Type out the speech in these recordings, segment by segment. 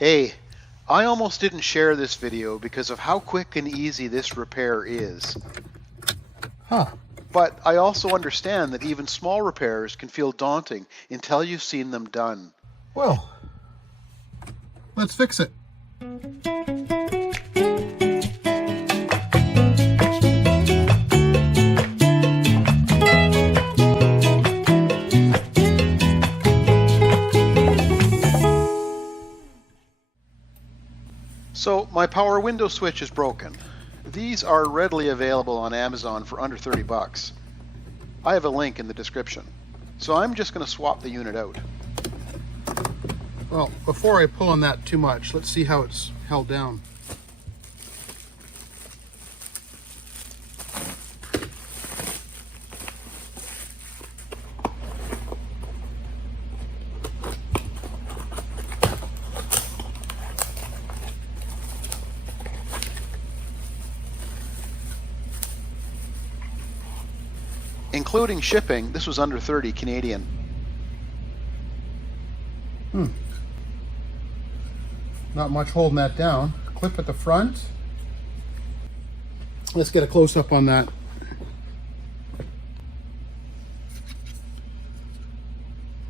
Hey, I almost didn't share this video because of how quick and easy this repair is. Huh. But I also understand that even small repairs can feel daunting until you've seen them done. Well, let's fix it. So my power window switch is broken. These are readily available on Amazon for under 30 bucks. I have a link in the description. So I'm just going to swap the unit out. Well, before I pull on that too much, let's see how it's held down. Including shipping, this was under 30 Canadian. Not much holding that down. Clip at the front. Let's get a close-up on that.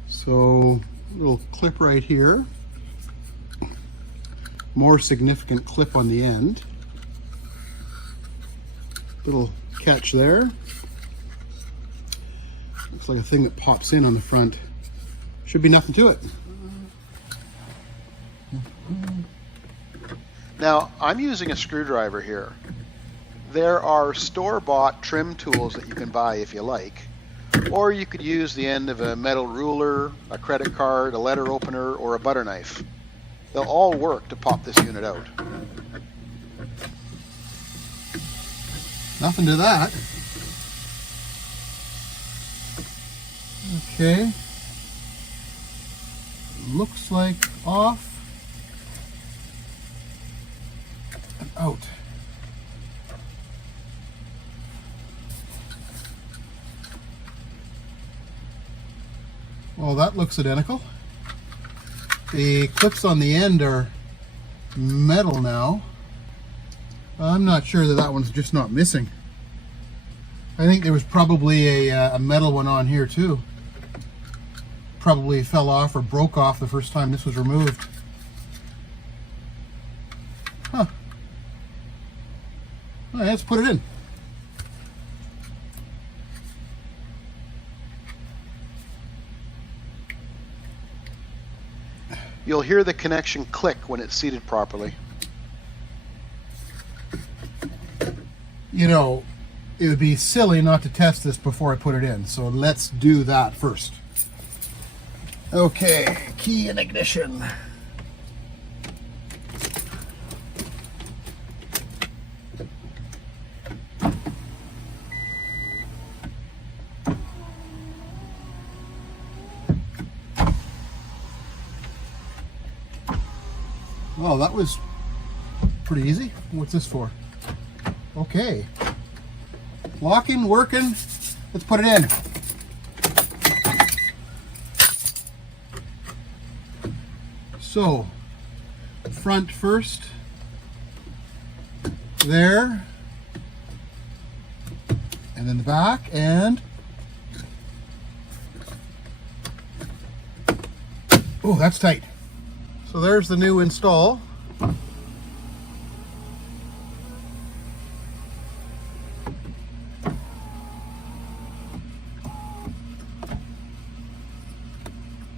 So, little clip right here. More significant clip on the end. Little catch there. Looks like a thing that pops in on the front. Should be nothing to it. Now, I'm using a screwdriver here. There are store-bought trim tools that you can buy if you like, or you could use the end of a metal ruler, a credit card, a letter opener, or a butter knife. They'll all work to pop this unit out. Nothing to that. Okay. Looks like off and out. Well, that looks identical. The clips on the end are metal now. I'm not sure that that one's just not missing. I think there was probably a metal one on here too. Probably fell off or broke off the first time this was removed. Huh. All right, let's put it in. You'll hear the connection click when it's seated properly. You know, it would be silly not to test this before I put it in, so let's do that first. Okay, key and ignition. Well, that was pretty easy. What's this for? Okay. Locking, working. Let's put it in. So, front first. There. And then the back, and oh, that's tight. So there's the new install.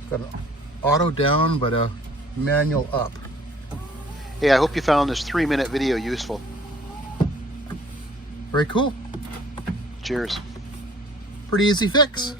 Got an auto down, but a manual up. Hey, I hope you found this 3-minute video useful. Very cool. Cheers. Pretty easy fix.